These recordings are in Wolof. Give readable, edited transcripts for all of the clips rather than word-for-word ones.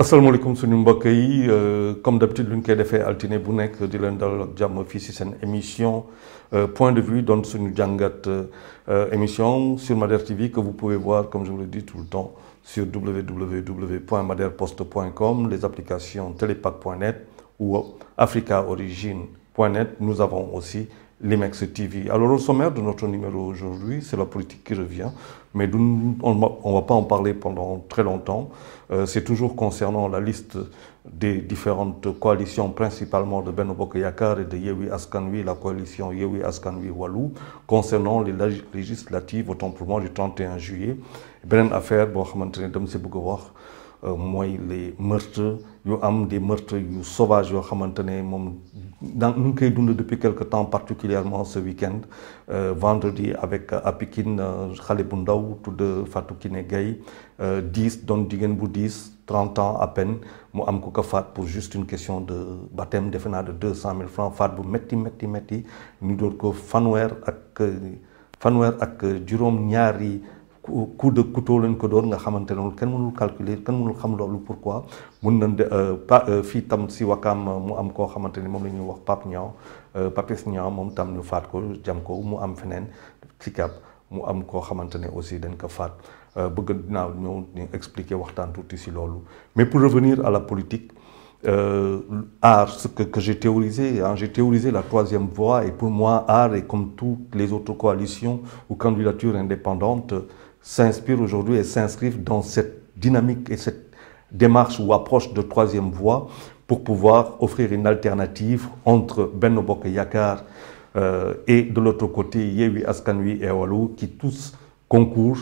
asalaamaaleykum suñu mbokk yi comme d'habitude lu ñu koy defee altine bu nekk di leen dalal ak jàmm fii si seen émission point de vue doon suñu jàngat émission sur Madère TV que vous pouvez voir comme je vous le dis tout le temps sur www.maderpost.com, les applications telepac.net ou africaorigine.net. Nous avons aussi l'Imex TV. Alors au sommaire de notre numéro aujourd'hui, c'est la politique qui revient, mais on ne va pas en parler pendant très longtemps. C'est toujours concernant la liste des différentes coalitions, principalement de Benno Bokk Yakaar et de Yewwi Askan Wi, la coalition Yewwi Askan Wi Wallu, concernant les législatives, autant pour moi, du 31 juillet. Beneen affaire boo xamante ne dama si bëgg a wax mooy les meurtres yu am des meurtres yu sauvages yoo xamante ne moom ñu ngi koy dund depuis quelque temps, particulièrement ce week-end. Vendredi avec à Pikine xale bu ndaw tudd Fatou Kiné Gaye 10 doon jigéen bu 30 ans à peine mu am ku ko faat pour juste une question de baptême defe naa de 200 000 francs, faat bu métti ñu door ko fanweer ak juróom ñaari coup de couteau lañ ko door nga xamante ne kenn mënul calculer kenn mënul xam loolu pourquoi. mun nañ de fii tam si Wakam mu am koo xamante ni moom la ñuy wax Papis Niang moom tam ñu faat ko jam ko. mu am feneen si Cap mu am koo xamante ne aussi dañ ko faat. bëgg dinaa ñëw ñu expliquer waxtaan tuuti si loolu. Mais pour revenir à la politique, ce que j'ai théorisé, j'ai théorisé la troisième voie, et pour moi AAR, et comme toutes les autres coalitions ou candidatures indépendantes, s'inspirent aujourd'hui et s'inscrivent dans cette dynamique et cette démarche ou approche de troisième voie pour pouvoir offrir une alternative entre Benno Bokk Yakaar et de l'autre côté Yewwi Askan Wi et Wallu, qui tous concourent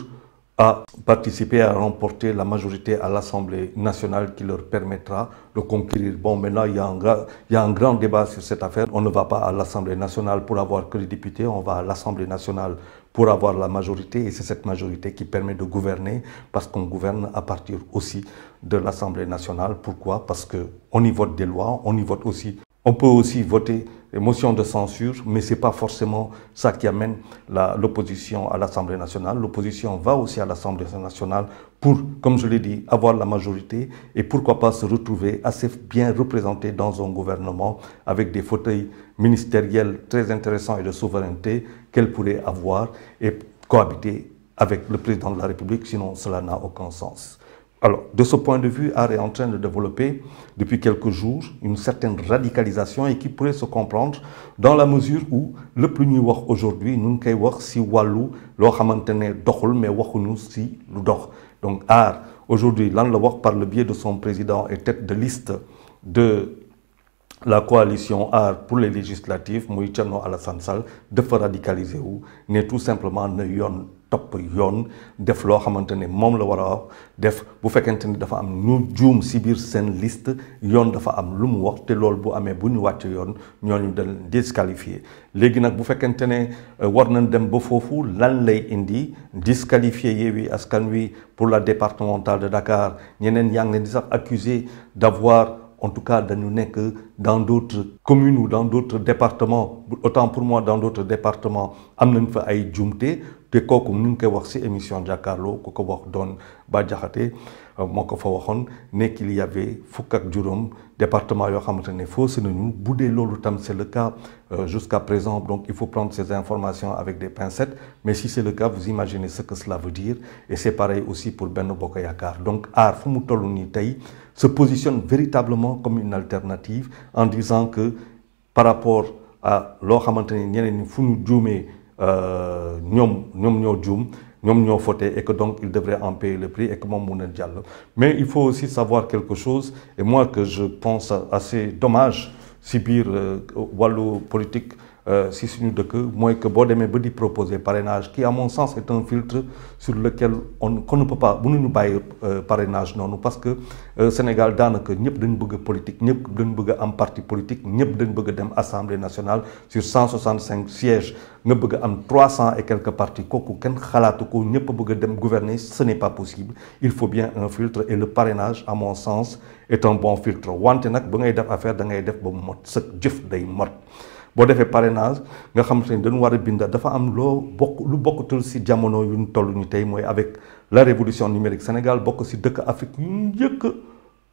à participer à remporter la majorité à l'Assemblée nationale qui leur permettra de conquérir. Bon, maintenant, il y a un grand débat sur cette affaire. On ne va pas à l'Assemblée nationale pour avoir que les députés, on va à l'Assemblée nationale pour avoir la majorité, et c'est cette majorité qui permet de gouverner, parce qu'on gouverne à partir aussi de l'Assemblée nationale. Pourquoi? Parce qu'on y vote des lois, on y vote aussi. On peut aussi voter des motions de censure, mais ce n'est pas forcément ça qui amène l'opposition à l'Assemblée nationale. L'opposition va aussi à l'Assemblée nationale pour, comme je l'ai dit, avoir la majorité et pourquoi pas se retrouver assez bien représenté dans un gouvernement avec des fauteuils ministériels très intéressants et de souveraineté qu'elle pourrait avoir et cohabiter avec le président de la République, sinon cela n'a aucun sens. Alors, de ce point de vue, AAR est en train de développer depuis quelques jours une certaine radicalisation et qui pourrait se comprendre dans la mesure où le plus ñuy wax aujourd'hui ñu ngi koy wax si wàllu loo xamante ne doxul mais waxuñu si lu dox. Donc AAR aujourd'hui lan la wax par le biais de son président et tête de liste de la coalition AAR pour les législatives muy Thierno Alassane Sall dafa radicaliser wu ne tout simplement na yoon topp yoon def loo xamante ne moom la war a def bu fekkente ni dafa am ñu juum si biir seen liste yoon dafa am lu mu wax te loolu bu amee bu ñu wàcc yoon ñooñu dañ disqualifié. Léegi nag bu fekkente ne war nañ dem ba foofu lan lay indi disqualifié Yewwi Askan Wi pour la départementale de Dakar, ñeneen yaa ngi leen di sax accusé d'avoir, en tout cas dañu nekk dans d'autres communes ou dans d'autres départements, autant pour moi dans d'autres départements am nañ fa ay jumte te kooku ñu ngi koy wax ci émission jàkkaarloo ku ko wax doon Bah Diakhaté moo ko fa waxoon ne qu'il y avait fukk ak juróom département yoo xamante ne faussé nañu. Bu dee loolu tam c'est le cas jusqu'à présent, donc il faut prendre ces informations avec des pincettes, mais si c'est le cas, vous imaginez ce que cela veut dire, et c'est pareil aussi pour Benno Bokk Yakaar. Donc AAR fu mu toll nii tey se positionne véritablement comme une alternative en disant que par rapport à loo xamante ne ñeneen ñi fu ñu juumee ñoom ñoo juum, ñoom ñoo fauté, et que donc ils devraient en payer le prix et que moom mun a jàll. Mais il faut aussi savoir quelque chose, et moi que je pense assez dommage si biir wàllu politique si suñu dëkk, mooy que boo demee ba di proposer parrainage qui à mon sens est un filtre sur lequel qu'on ne peut pas mënuñu bàyyi parrainage noonu, parce que Sénégal daanaka ñëpp dañ bëgg politique, ñëpp dañ bëgg am parti politique, ñëpp dañ bëgg dem Assemblée nationale sur 165 sièges nga bëgg am 300 et quelques partis, kooku kenn xalaatu ko, ñëpp bëgg dem gouverner, ce n'est pas possible. Il faut bien un filtre, et le parrainage à mon sens est un bon filtre. Wante nag ba ngay def affaire da ngay def ba mu mot sa jëf day mot. boo defee parrainage nga xam te ne dañu war a bind dafa am lu bokkutul si jamono yu ñu toll ñu tey, mooy avec la révolution numérique. Sénégal bokk si dëkk Afrique yu njëkk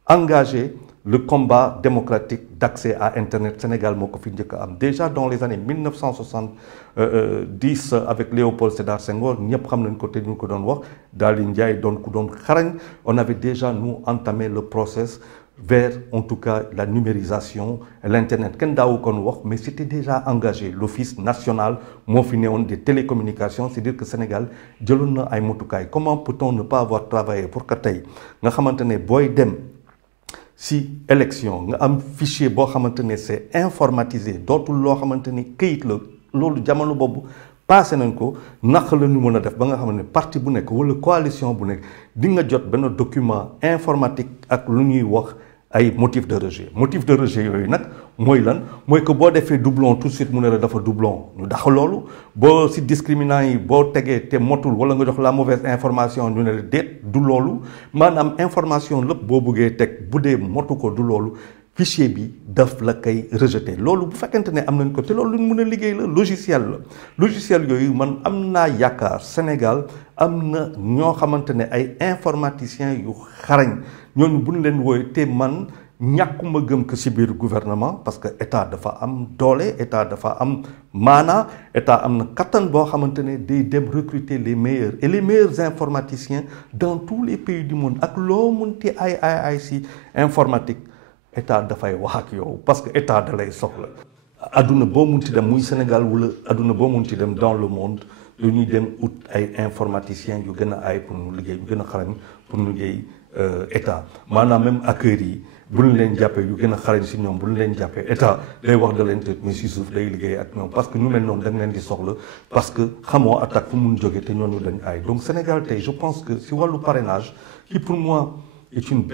engager le combat démocratique d'accès à Internet. Sénégal moo ko fi njëkk a am déjà dans les années 1970 avec Léopold Sédar Senghor ñëpp xam nañ ko te ñu ko doon wax Daly Ndiaye doon ku doon xarañ on avait déjà nous entamé le process vers en tout cas la numérisation l'internet kenn daawu kon wax mais c'était déjà engagé l'office national moo fi newoon des télécommunications c'est-à-dire que Sénégal jëloon na ay motukaay comment peut-on ne pas avoir travaillé pour que tey nga xamante ne booy dem si élection nga am fichier boo xamante ne c'est informatisé dootul loo xamante ni këyit la loolu jamono boobu passé nañ ko naq la ñu mën a def ba nga xam ne parti bu nekk wala coalition bu nekk di nga jot benn document informatique ak lu ñuy wax ay motif de rejet yooyu nag mooy lan mooy que boo defee doublon tout de suite mu ne la dafa doublon ñu dax loolu boo si discriminant yi boo tegee te motul wala nga jox la mauvaise information ñu ne la déet du loolu maanaam information lépp boo bëggee teg bu dee motu ko du loolu fichier bi daf la koy rejeté loolu bu fekkente ne am nañ ko te loolu lu ñu mën a liggéey la logiciel yooyu man am naa yaakaar Sénégal am na ñoo xamante ne ay informaticiens yu xarañ ñooñu bu ñu leen wooye te man ñàkkuma gëm que ci biir gouvernement parce que état dafa am doole état dafa am maanaa état am na kattan boo xamante ne day dem recruter les meilleurs et les meilleurs informaticiens dans tous les pays du monde ak loo munti ay ci informatique état dafay wax ak yow parce que état da lay soxla adduna boo munti dem muy Sénégal wala adduna boo munti dem dans le monde yu ñuy dem ut ay informaticiens yu gën a ay pour ñu liggéey yu gën a xarañ pour ñu liggéey état maanaam même acteurs yi bu ñu leen jàppee yu gën a xarañ si ñoom bu ñu leen jàppee état day wax da leen tëj mais si suuf day liggéey ak ñoom parce que ñu mel noonu dañ leen di soxla parce que xamoo attaque fu mun jógee te ñooñu dañ aay donc Sénégal tey je pense que si wàllu parrainage qui pour moi est une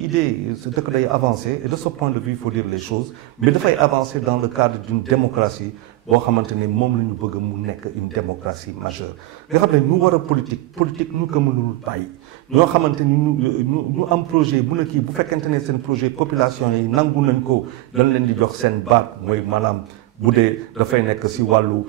idée ce dëkk day avancer et de ce point de vue il faut dire les choses mais dafay avancer dans le cadre d'une démocratie boo xamante ne moom la ñu bëgg mu nekk une démocratie majeure nga xam ne ñu war a politique ñu ko mënul bàyyi ñoo xamante ni ñu am projet bu na kii bu fekkente ne seen projet population yi nangu nañ ko dañ leen di jox seen baat mooy maanaam bu dee dafay nekk si wàllu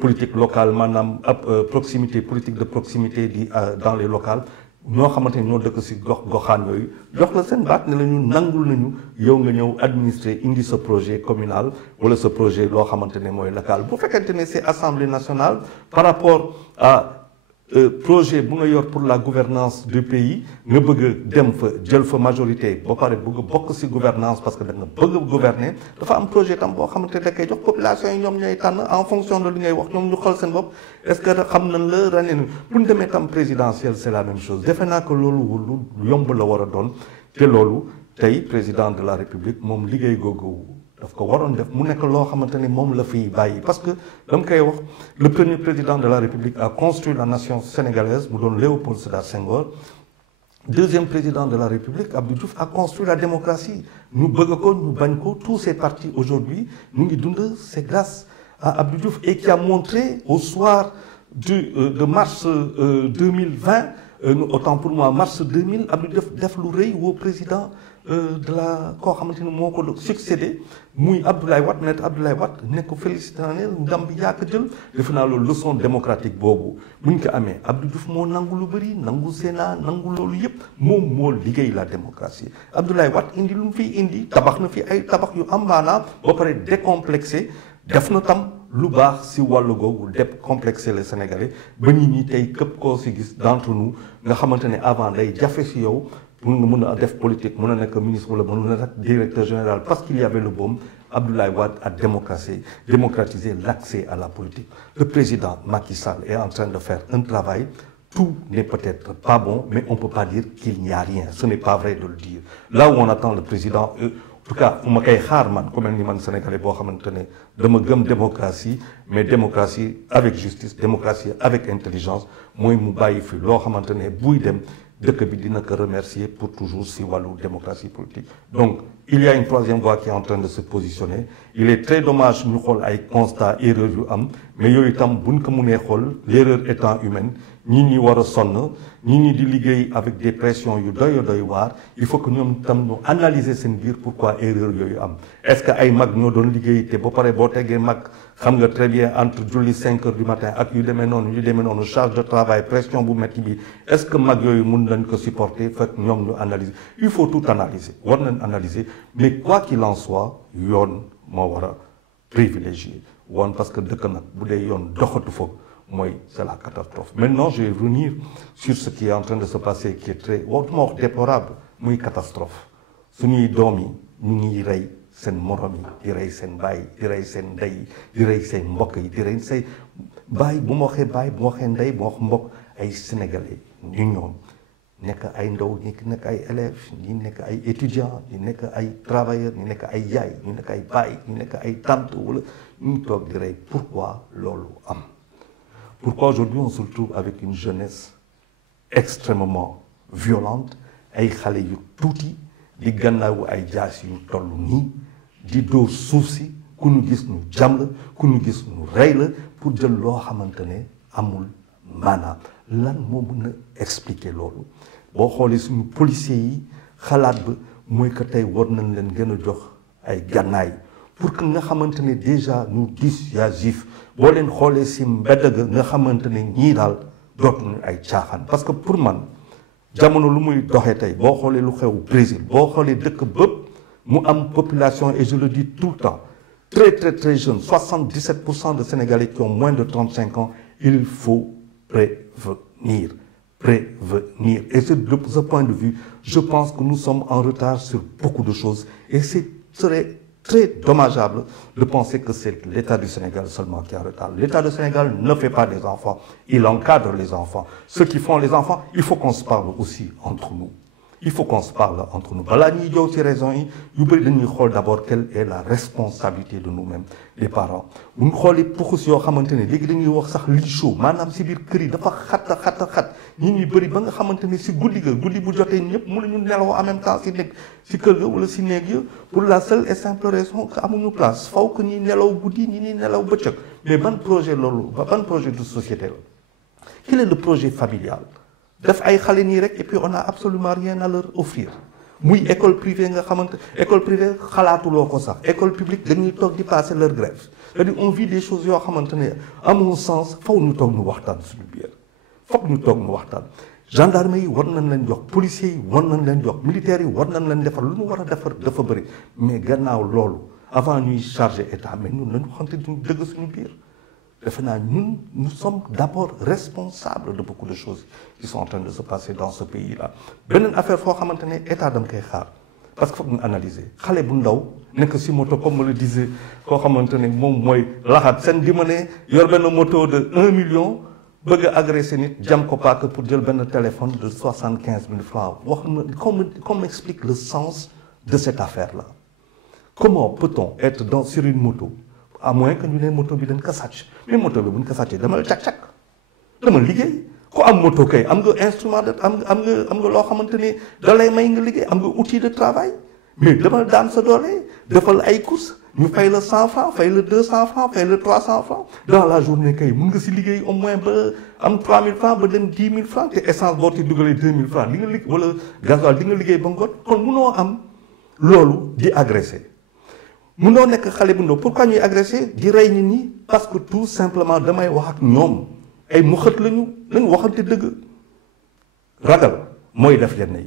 politique locale maanaam ab proximité politique de proximité di dans les locales ñoo xamante ni ñoo dëkk si goxaan yooyu jox la seen baat ne la ñu nangul nañu yow nga ñëw administrer indi sa projet communal wala sa projet loo xamante ne mooy local bu fekkente ne c'est Assemblée nationale par rapport à projet bu nga yor pour la gouvernance du pays nga bëgg a dem fa jël fa majorité ba pare bëgg a bokk si gouvernance parce que da nga bëgg a gouverner dafa am projet tam boo xamante ne da koy jox population yi ñoom ñooy tànn en fonction de li ngay wax ñoom ñu xool seen bopp est-ce que xam nañ la ràññee nañ bu ñu demee tam présidentielle c'est la même chose defe naa que loolu lu yomb la war a doon te loolu tey président de la république moom liggéey googu daf ko waroon def mu nekk loo xamante ni moom la fiy bàyyi parce que dama koy wax le premier président de la République a construit la nation sénégalaise mu doon Léopold Sédar Senghor deuxième président de la République Abdou Diouf a construit la démocratie ñu bëgg ko ñu bañ ko tous ces partis aujourd'hui ñu ngi dund c'est grâce à Abdou Diouf et qui a montré au soir de mars 2020 autant pour moi mars 2000 Abdou Diouf def lu rëy woo président de la koo xamante ni moo ko succédé muy Abdoulaye Wade maître Abdoulaye Wade nekk ko félicité naa ne ndam bi yaa ko jël defe naa loolu leçon démocratique boobu bu ñu ko amee Abdou Diouf moo nangu lu bëri nangu Sénat nangu loolu yëpp moom moo liggéey la démocratie Abdoulaye Wade indi lu mu fiy indi tabax na fi ay tabax yu am maanaam ba pare décomplexé def na tam lu baax si wàllu googu décomplexé les Sénégalais ba nit ñi tey képp koo si gis d'entre nous nga xamante ne avant day jafe si yow pour nga mën a def politique mën a nekk ministre wala mën a nekk directeur général parce qu'il y avait le baume Abdoulaye Wade a démocratisé l'accès à la politique. Le président Macky Sall est en train de faire un travail. Tout n'est peut-être pas bon, mais on ne peut pas dire qu'il n'y a rien. Ce n'est pas vrai de le dire. Là où on attend le président, en tout cas, fu ma koy xaar man comme ni man Sénégalais boo xamante ne dama gëm démocratie mais démocratie avec justice démocratie avec intelligence mooy mu bàyyi fi loo xamante ne buy dem dëkk bi dina ko remercier pour toujours si wàllu démocratie politique. Donc il y a une troisième voie qui est en train de se positionner. Il est très dommage ñu xool ay constat erreur yu am mais yooyu itam buñ ko mënee xool l'erreur étant humaine ñi war a sonn ñi di liggéey avec des pressions yu doy waar il faut que ñoom tam ñu analyser seen biir pourquoi erreur yooyu am est-ce que ay mag ñoo doon liggéey te ba pare boo tegee mag xam nga très bien entre julli 5 heures du matin ak yu demee noonu charge de travail pression bu métti bi est-ce que mag yooyu mun nañ ko supporter fekk ñoom ñu analyser il faut tout analyser war nañ analyser mais quoi qu'il en soit yoon moo war a privilégier woon parce que dëkk nag bu dee yoon doxatu fa mooy c'est la catastrophe. Maintenant je vais revenir sur ce qui est en train de se passer qui est très waxtuma wax déplorable muy catastrophe suñuy doom yi ñu ngi rey seen morom yi di rey seen baay di rey seen ndey yi di rey seen mbokk yi di rey say baay bu ma waxee baay bu ma waxee ndey bu ma wax mbokk ay sénégalais ñu ñoom nekk ay ndaw ñi nekk ay élèves ñi nekk ay étudiants ñi nekk ay travailleurs ñi nekk ay yaay ñi nekk ay baay ñi nekk ay tante wala ñu toog di rey pourquoi loolu am pourquoi aujourd'hui on se retrouve avec une jeunesse extrêmement violente ay xale yu tuuti di gannaawu ay jaas yu toll nii di dóor suuf si ku ñu gis ñu jam la ku ñu gis ñu rey la pour jël loo xamante ne amul maanaam lan moo mën a expliquer loolu boo xoolee suñu policiers yi xalaat ba mooy que tey war nañ leen gën a jox ay gànnaay pour que nga xamante ne déjà ñu dissuasif boo leen xoolee si mbedd ga nga xamante ne ñii daal dootuñu ay caaxaan parce que pour man jamono lu muy doxee tey boo xoolee lu xew Brésil boo xoolee dëkk bépp mu am population et je le dis tout le temps très très très jeune 77% de Sénégalais qui ont moins de 35 ans il faut prévenir et c'est de ce point de vue je pense que nous sommes en retard sur beaucoup de choses et ce serait très dommageable de penser que c'est l'État du Sénégal seulement qui est en retard. L'État du Sénégal ne fait pas des enfants, il encadre les enfants. Ceux qui font les enfants, il faut qu'on se parle aussi entre nous. Il faut qu'on se parle entre nous. Balaa ñuy jow ci raison yi yu bëri dañuy xool d'abord quelle est la responsabilité de nous-mêmes les parents bu ñu xoolee puxus yoo xamante ne léegi dañuy wax sax lii chaud maanaam si biir kër yi dafa xat ñi ñuy bëri ba nga xamante ne si guddi bu jotee ñëpp mënuñu nelaw en même temps si nekk si kër ga wala si néeg ya pour la seule et simple raison que amuñu place faw que ñuy nelaw guddi ñi ñuy nelaw bëccëg mais ban projet loolu ban projet de société la quel est le projet familial def ay xale nii rek et puis on a absolument rien à leur offrir muy école privée nga xamante école privée xalaatuloo ko sax école publique dañuy toog di passer leur grève c'est-à-dire on vit des choses yoo xamante ne amul sens faw ñu toog ñu waxtaan suñu biir foog ñu toog ñu waxtaan gendarme yi war nañ leen jox policiers yi war nañ leen jox militaires yi war nañ leen defar lu ñu war a defar dafa bëri mais gannaaw loolu avant ñuy charger état mais ñun nañu xamante duñu dëgg suñu biir defe naa ñun nous sommes d'abord responsables de beaucoup de choses qui sont en train de se passer dans ce pays-là beneen affaire foo xamante ne état dam koy xaar parce que foog ñu analyser xale bu ndaw nekk si moto comme me le disait koo xamante ne moom mooy laxat seen di ma ne yor benn moto de 1 million bëgg a agresser nit jam ko paaka pour jël benn téléphone de 75 000 francs wax na comme explique le sens de cette affaire-là comment peut-on être sur une moto à moins que ñu ne moto bi dañ ko sàcc mais moto bi buñ ko sàccee dama cak-cak dama liggéey ku am moto kay am nga instrument de am nga loo xamante ni da lay may nga liggéey am nga outil de travail mais dama daan sa doole defal ay courses ñu fay la 100 francs fay la 200 francs fay la 300 francs dans la journée kay mun nga si liggéey au moins ba am 3000 francs ba dem 10 000 francs te essence boo ci dugalee 2000 francs li nga liggéey wala gasoil di nga liggéey ba ngoon kon munoo am loolu di agressé munoo nekk xale bu ndaw pourquoi ñuy agressé di rey nit ñi parce que tout simplement damay wax ak ñoom ay muxat lañu waxante dëgg ragal mooy def yenn yi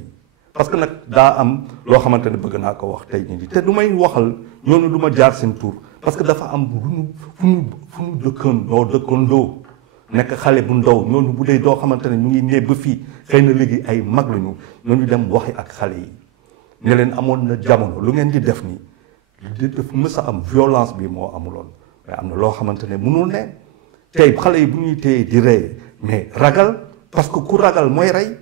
parce que nag daa am loo xamante ne bëgg naa ko wax tey ñi te du may waxal ñooñu du ma jaar seen tur parce que dafa am fu ñu dëkkandoo nekk xale bu ndaw ñooñu bu dee doo xamante ne ñu ngi nee ba fii xëy na léegi ay mag lañu ñooñu dem waxi ak xale yi ne leen amoon na jamono lu ngeen di def nii daf mës a am violence bi moo amuloon mais am na loo xamante ne mënul ne tey xale yi bu ñuy téye di rey mais ragal parce que ku ragal mooy rey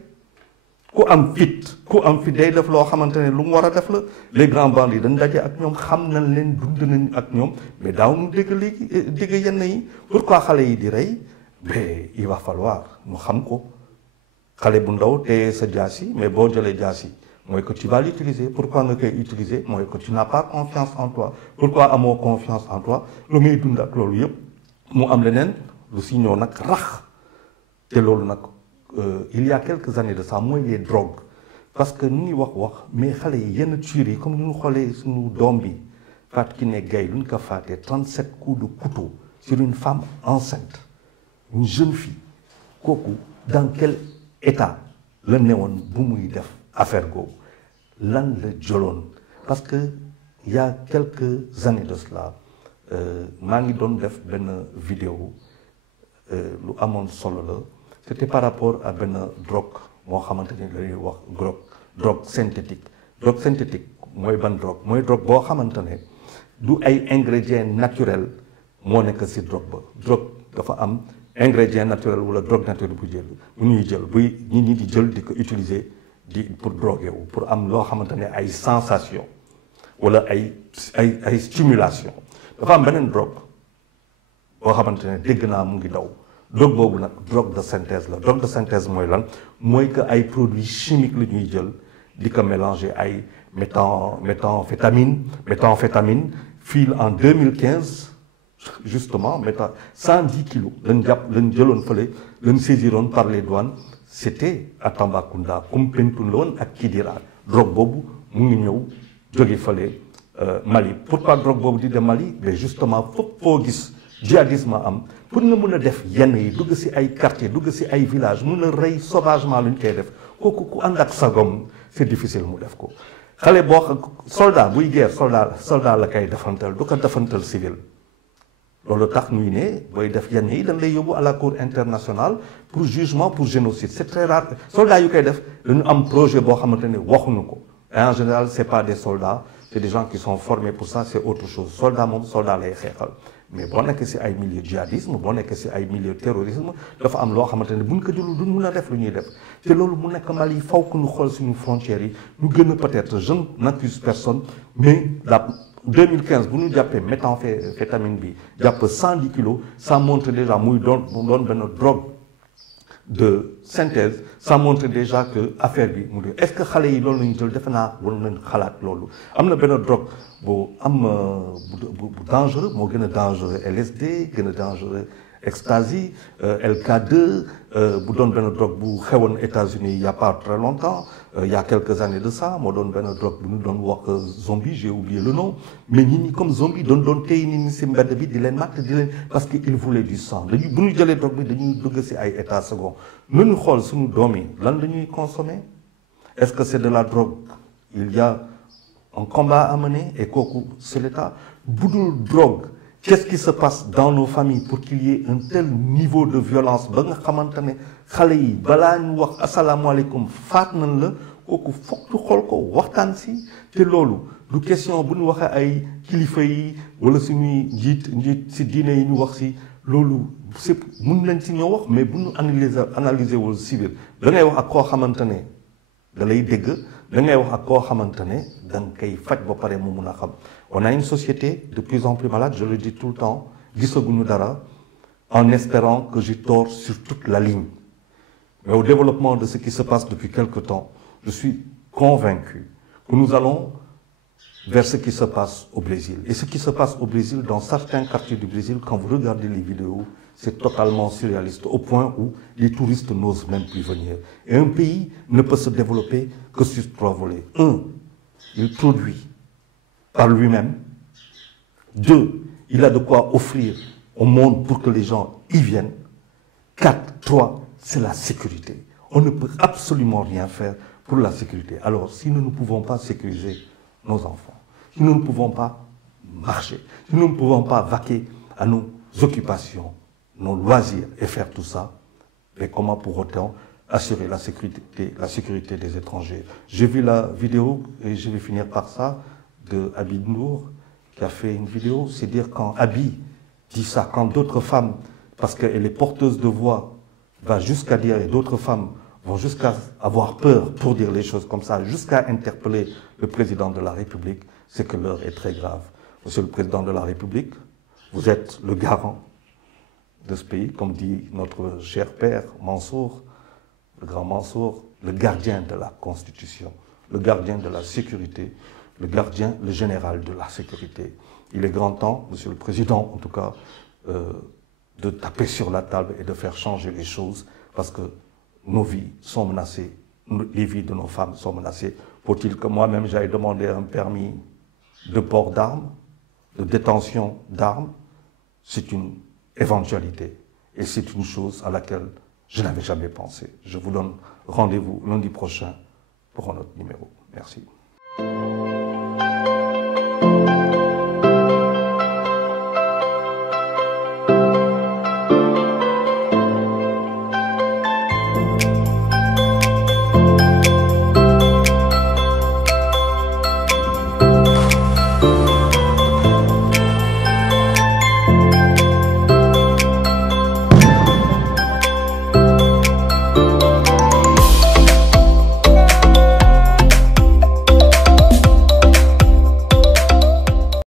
ku am fit day def loo xamante ne lu mu war a def la les grands bandits dañ daje ak ñoom xam nañ leen dund nañ ak ñoom mais daaw ñu dégg yenn yi pourquoi xale yi di rey mais il va falloir ñu xam ko xale bu ndaw téye sa jaas yi mais boo jëlee jaas yi mooy que tu vas l'utiliser pourquoi nga koy utiliser mooy que tu n'as pas confiance en toi pourquoi amoo confiance en toi lu ngay dund ak loolu yëpp mu am leneen lu si ñëw nag rax te loolu nag il y a quelques années de ça mooy les drogues parce que ñu ngi wax mais xale yi yenn tueries yi comme ni ñu xoolee suñu doom bi Fatou Kiné Gaye lu ñu ko faatee 37 coups de couteau sur une femme enceinte une jeune fille kooku dans quel état la newoon bu muy def affaire googu lan la jëloon parce que il y a quelques années de cela maa ngi doon def benn vidéo lu amoon solo la c'était par rapport à benn drogue moo xamante ni la ñuy wax drogue synthétique mooy ban drogue mooy drogue boo xamante ne du ay ingrédients naturels moo nekk ci drogue dafa am ingrédient naturel wala drogue naturelle bu ñuy jël buy nit ñi di jël di ko utiliser pour droguer wu pour am loo xamante ne ay sensation wala ay stimulation dafa am beneen drogue boo xamante ne dégg naa mu ngi daw drogue boobu nag drogue de synthèse la drogue de synthèse mooy lan mooy que ay produits chimiques la ñuy jël di ko mélanger ay méthamphétamine fii en 2015 justement 110 kilos lañ jëloon fële lañ saisiroon par les douanes c'était à Tambacounda Koumpentoum la woon ak Kidira drogue boobu mu ngi ñëw jóge fële Mali pourquoi drogue boobu di dem Mali mais justement foo gis djihadisme am pour nga mën a def yenn yi dugg ci ay quartier dugg ci ay village mën a rey sauvagement lu ñu koy def kooku ku ànd ak sagom c'est difficile mu def ko xale boo xam soldat buy guerre soldat la koy defantal du ko defantal civil loolu tax ñuy ne booy def yenn yi dañ lay yóbbu à la cour internationale pour jugement pour génocide c'est très rare soldats yu koy def dañu am projet boo xamante ne waxuñu ko et en général c'est pas des soldats c'est des gens qui sont formés pour ça c'est autre chose soldat moom soldat lay xeexal mais boo nekk ci ay milieu djihadisme boo nekk ci ay milieu terrorisme dafa am loo xamante ne buñ ko jëlul duñ mën a def lu ñuy def te loolu mu nekk Mali faw que ñu xool suñu frontières yi ñu gën a peut-être je n'accuse personne mais 2015 bu ñu jàppee méthamphétamine bi jàpp 110 kilos ça montre déjà muy doon benn drogue de synthèse ça montre déjà que affaire bi mu di est-ce que xale yi loolu la ñu jël defe naa war nañ xalaat loolu am na benn drogue bu bu dangereux moo gën a dangereux LSD gën a dangereux ecstasy LK2 bu doon benn drogue bu xewoon États-Unis il y a pas très longtemps il y a quelques années de ça moo doon benn drogue bu ñu doon wax zombie j'ai oublié le nom mais nit ñi comme zombie doon téye nit ñi ci mbedd bi di leen matt di leen parce que il voulait du sang bu ñu jëlee drogue bi dañuy dugg ci ay état second nañu xool suñu doom yi lan la ñuy consommer est-ce que c'est de la drogue il y a un combat à mener et kooku c'est l'État bu dul drogue qu'est-ce qui se passe dans nos familles pour qu'il y ait un tel niveau de violence ba nga xamante ne xale yi balaa ñu wax asalaamaaleykum faat nañ la kooku foog ñu xool ko waxtaan ci te loolu du question bu ñu waxee ay kilifa yi wala suñuy njiit ci diine yi ñu wax ci loolu c'est mën nañ ci ñoo wax mais bu ñu analyser wul civil da ngay wax ak koo xamante ne da lay dégg da ngay wax ak koo xamante ne da nga koy faj ba pare mu mun a xam on a une société de plus en plus malade je le dis tout le temps gisaguñu dara en espérant que j'ai tort sur toute la ligne mais au développement de ce qui se passe depuis quelque temps je suis convaincu que nous allons vers ce qui se passe au Brésil et ce qui se passe au Brésil dans certains quartiers du Brésil quand vous regardez les vidéos c'est totalement surréaliste au point où les touristes n'osent même plus venir et un pays ne peut se développer que sur 3 volets 1 il produit par lui-même 2 il a de quoi offrir au monde pour que les gens y viennent 3 c'est la sécurité on ne peut absolument rien faire pour la sécurité alors si nous ne pouvons pas sécuriser nos enfants si nous ne pouvons pas marcher si nous ne pouvons pas vaquer à nos occupations nos loisirs et faire tout ça mais comment pour autant assurer la sécurité des étrangers j'ai vu la vidéo et je vais finir par ça de Abi Nour qui a fait une vidéo c'est dire quand Abi dit ça quand d'autres femmes parce qu'elle est porteuse de voix va jusqu'à dire et d'autres femmes vont jusqu'à avoir peur pour dire les choses comme ça jusqu'à interpeller le président de la République c'est que l'heure est très grave monsieur le président de la République vous êtes le garant de ce pays comme dit notre cher père Mansour le grand Mansour le gardien de la Constitution le gardien de la sécurité le gardien le général de la sécurité il est grand temps monsieur le président en tout cas de taper sur la table et de faire changer les choses parce que nos vies sont menacées les vies de nos femmes sont menacées faut-il que moi-même j'aille demander un permis de port d'armes de détention d'armes, c'est une éventualité. Et c'est une chose à laquelle je n'avais jamais pensé. Je vous donne rendez-vous lundi prochain pour un autre numéro. Merci.